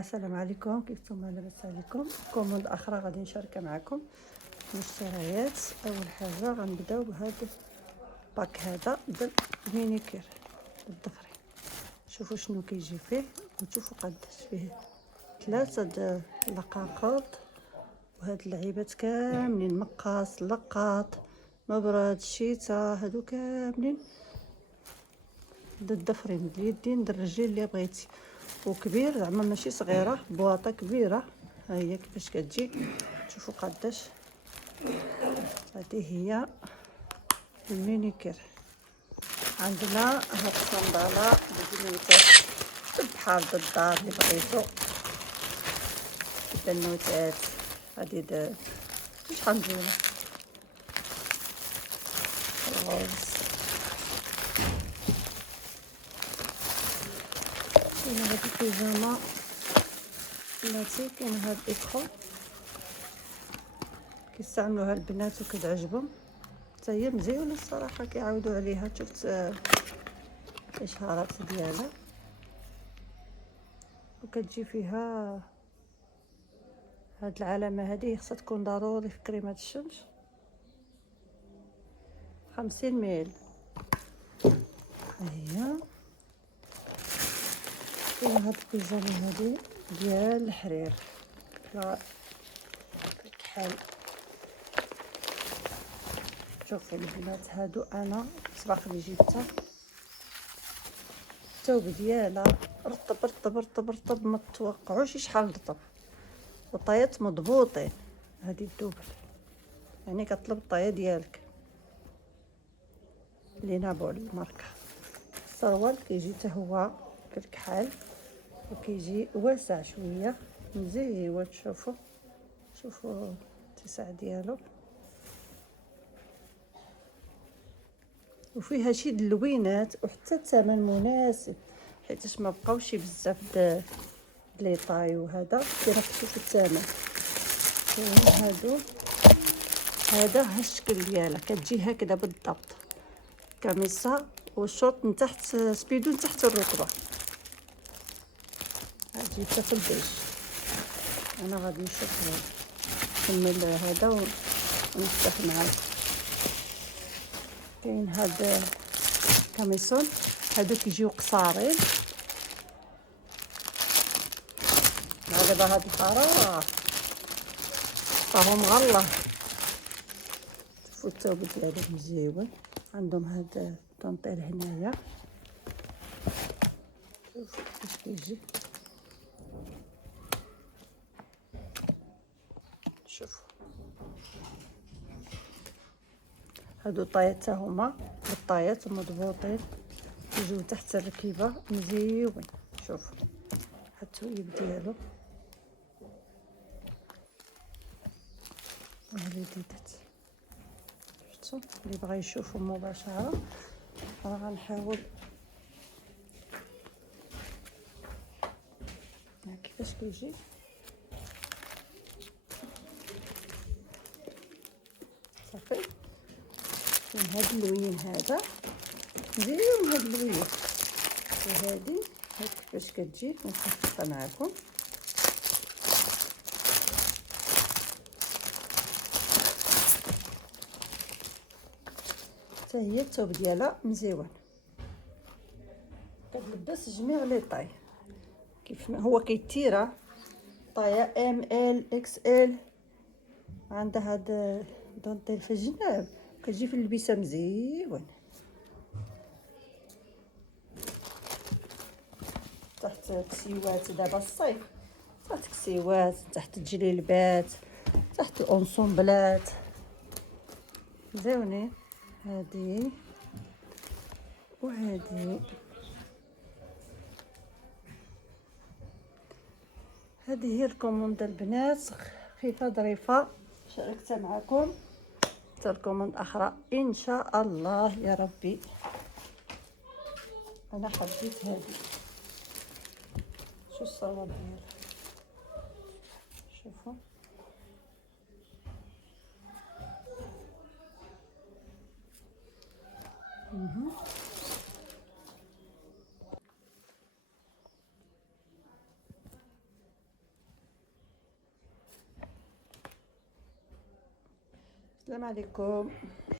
السلام عليكم، كيفتم؟ لاباس عليكم؟ كوموند اخرى غادي نشاركها معكم مشتريات. اول حاجه غنبداو بهذا الباك هذا ديال المينيكير الضفري. شوفوا شنو كيجي فيه وتشوفوا قداش فيه 3 د اللقاقط وهاد اللعيبات كاملين، مقاس، لقاط، مبرد، الشيتا، هادو كاملين د الضفرين، د اليدين، د الرجلين اللي بغيتي. وكبير زعما ماشي صغيره، بواطه كبيره. ها هي كيفاش كتجي، شوفوا قداش. هذه هي المينيكير. عندنا هاد الصنداله بالبنوتات بحال د الدار اللي بغيتو، البنوتات هادي شحال مزيونه الغوز. كاين هاد البيجامه بناتي، كاين هاد الاكرو كيستعملوها البنات وكتعجبهم حتى هي مزيونه الصراحه، كيعاودوا عليها. شفت الاشهارات ديالها وكتجي فيها هاد العلامه. هذه خصها تكون ضروري في كريمه الشمس. 50 ميل. ها هي كاين هاد البيجامه هذه ديال الحرير الكحل. شوفوا البنات، هادو انا سباق اللي جبتها. الثوب ديالها رطب رطب رطب رطب، ما تتوقعوش شحال رطب، وطايات مضبوطين. هذه الدوبل يعني كطلب الطايه ديالك لينابول الماركه. السروال كيجي حتى هو كالكحل وكيجي واسع شويه مزيون. شوفوا الاتساع ديالو، وفيها شي دلوينات وحتى الثمن مناسب، حيتاش ما بقاوش بزاف د لي طاي. وهذا كيرخصوا في الثمن. هادو هذا ها الشكل ديالها، كتجي هكذا بالضبط، كميصه والشوط من تحت سبيدو تحت الركبه. هادي حتى في البيج. انا غادي نشوف نكمل هذا ونفتح معاكم. كاين هاد كاميسون، هادو كيجيو قصارين. مع دابا هاد الحراره راهم غله. شوفوا الثوب ديالو مزيون. عندهم هاد الطونطيل هنايا، شوفوا كيفاش كيجي. شوفوا هادو طايات حتى هما بالطايات مضبوطين، يجيو تحت الركيبه مزيون. شوفوا هاد التويب ديالو وهاليديدات. شفتوا اللي بغى يشوفوا مباشره راه غنحاول كيفاش كيجي. صافي. كاين هاد اللوين هذا مزيون، هاد اللوين. وهادي هاك كيفاش كتجي نخففها معكم. حتى هي الثوب ديالها مزيون، كتلبس جميع لي طاي. كيف هو كيتيرا طايه ام ال اكس ال. عندها هاد دونتيل في الجناب، كتجي في اللبسه مزيون. تحت كسيوات دابا الصيف، تحت كسيوات، تحت الجليلبات، تحت الانصومبلات مزيونين. هادي وهادي، هذه هي الكوموند البنات، خفيفه ظريفه شاركتها معكم. حتى الكوموند اخرى ان شاء الله يا ربي. انا حبيت هذه. شو الصور ديالها، شوفوا. السلام عليكم.